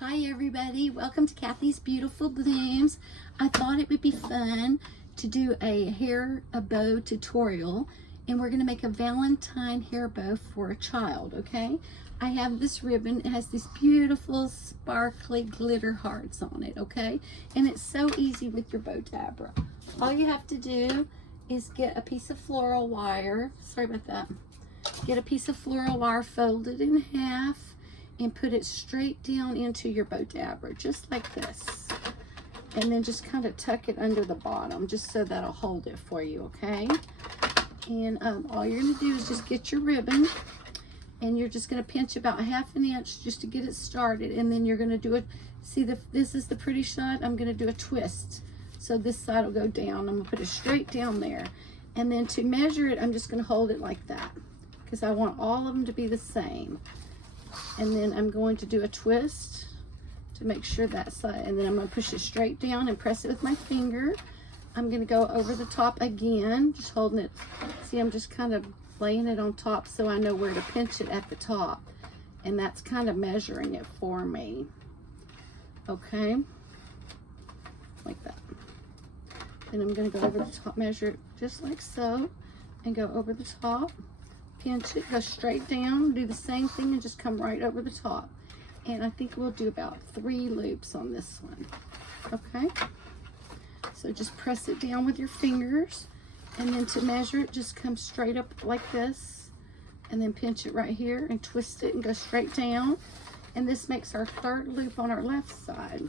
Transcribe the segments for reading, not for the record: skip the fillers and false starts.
Hi everybody, welcome to Kathy's Beautiful Blooms. I thought it would be fun to do a bow tutorial, and we're going to make a Valentine hair bow for a child, okay? I have this ribbon. It has these beautiful sparkly glitter hearts on it, okay? And it's so easy with your bow dabber. All you have to do is get a piece of floral wire. Sorry about that. Get a piece of floral wire, fold it in half, and put it straight down into your bow dabber, just like this. And then just kind of tuck it under the bottom, just so that'll hold it for you, okay? And all you're gonna do is just get your ribbon, and you're just gonna pinch about 1/2 inch just to get it started. And then you're gonna do it, see, this is the pretty side. I'm gonna do a twist. So this side will go down. I'm gonna put it straight down there. And then to measure it, I'm just gonna hold it like that, because I want all of them to be the same. And then I'm going to do a twist to make sure that side, and then I'm going to push it straight down and press it with my finger. I'm going to go over the top again, just holding it. See, I'm just kind of laying it on top so I know where to pinch it at the top, and that's kind of measuring it for me. Okay, like that. Then I'm going to go over the top, measure it just like so, and go over the top. Pinch it, go straight down, do the same thing, and just come right over the top. And I think we'll do about 3 loops on this one. Okay, so just press it down with your fingers, and then to measure it, just come straight up like this, and then pinch it right here and twist it and go straight down. And this makes our 3rd loop on our left side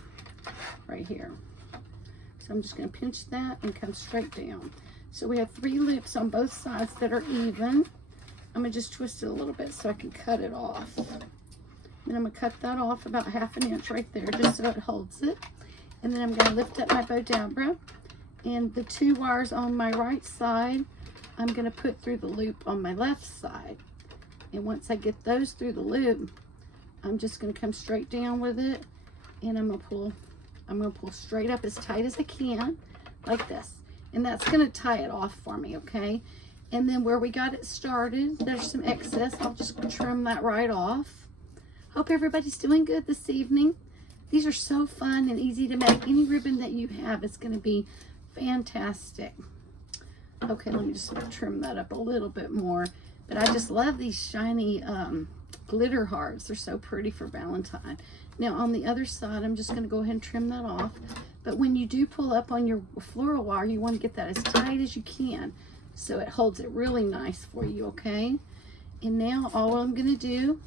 right here. So I'm just going to pinch that and come straight down. So we have 3 loops on both sides that are even. I'm going to just twist it a little bit so I can cut it off. Then I'm going to cut that off about 1/2 inch right there, just so it holds it. And then I'm going to lift up my bow dabber, and the 2 wires on my right side, I'm going to put through the loop on my left side. And once I get those through the loop, I'm just going to come straight down with it, and I'm going to pull straight up as tight as I can, like this. And that's going to tie it off for me, okay? And then where we got it started, there's some excess. I'll just trim that right off. Hope everybody's doing good this evening. These are so fun and easy to make. Any ribbon that you have, it's going to be fantastic. Okay, let me just trim that up a little bit more. But I just love these shiny glitter hearts. They're so pretty for Valentine. Now on the other side, I'm just going to go ahead and trim that off. But when you do pull up on your floral wire, you want to get that as tight as you can, so it holds it really nice for you, okay? And now all I'm going to do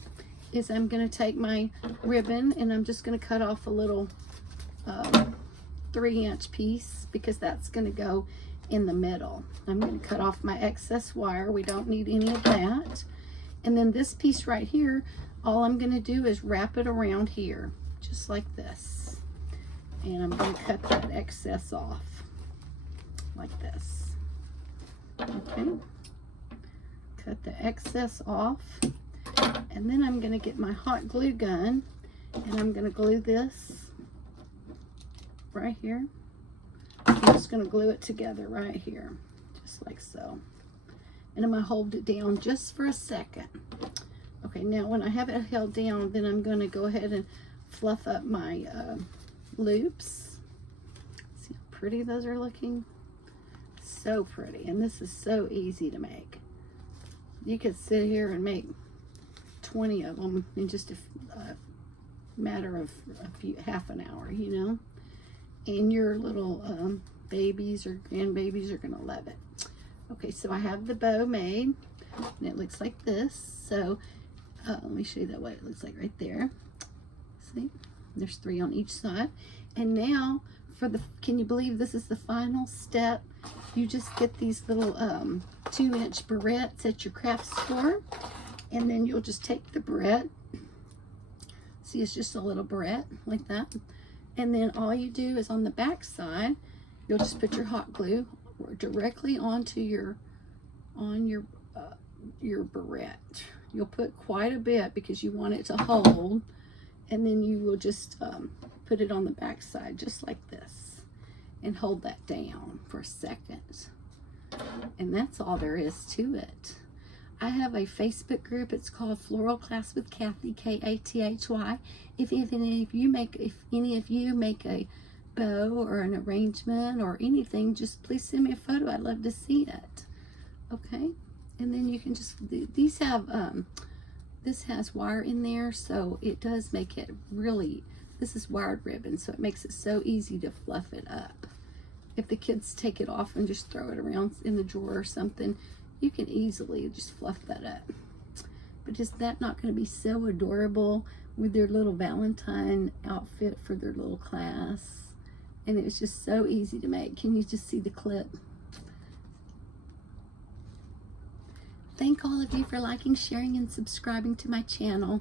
is I'm going to take my ribbon, and I'm just going to cut off a little 3-inch piece, because that's going to go in the middle. I'm going to cut off my excess wire. We don't need any of that. And then this piece right here, all I'm going to do is wrap it around here, just like this. And I'm going to cut that excess off like this. Okay, cut the excess off, and then I'm going to get my hot glue gun, and I'm going to glue this right here. I'm just going to glue it together right here, just like so. And I'm going to hold it down just for a second. Okay, now when I have it held down, then I'm going to go ahead and fluff up my loops. See how pretty those are looking? So pretty, and this is so easy to make. You could sit here and make 20 of them in just a matter of half an hour, you know, and your little babies or grandbabies are gonna love it. Okay, so I have the bow made, and it looks like this. So let me show you that what it looks like right there. See, there's 3 on each side. And now for the, can you believe this is the final step? You just get these little 2-inch barrettes at your craft store, and then you'll just take the barrette. See, it's just a little barrette like that. And then all you do is on the back side, you'll just put your hot glue directly onto your barrette. You'll put quite a bit because you want it to hold, and then you will just put it on the back side just like this, and hold that down for a second. And that's all there is to it. I have a Facebook group. It's called Floral Class with Kathy, Kathy. If any of you make a bow or an arrangement or anything, just please send me a photo. I'd love to see it. Okay, and then you can just, these have this has wire in there, so it does make it really, this is wired ribbon, so it makes it so easy to fluff it up. If the kids take it off and just throw it around in the drawer or something, you can easily just fluff that up. But is that not going to be so adorable with their little Valentine outfit for their little class? And it was just so easy to make. Can you just see the clip? Thank all of you for liking, sharing, and subscribing to my channel.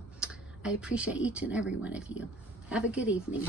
I appreciate each and every one of you. Have a good evening.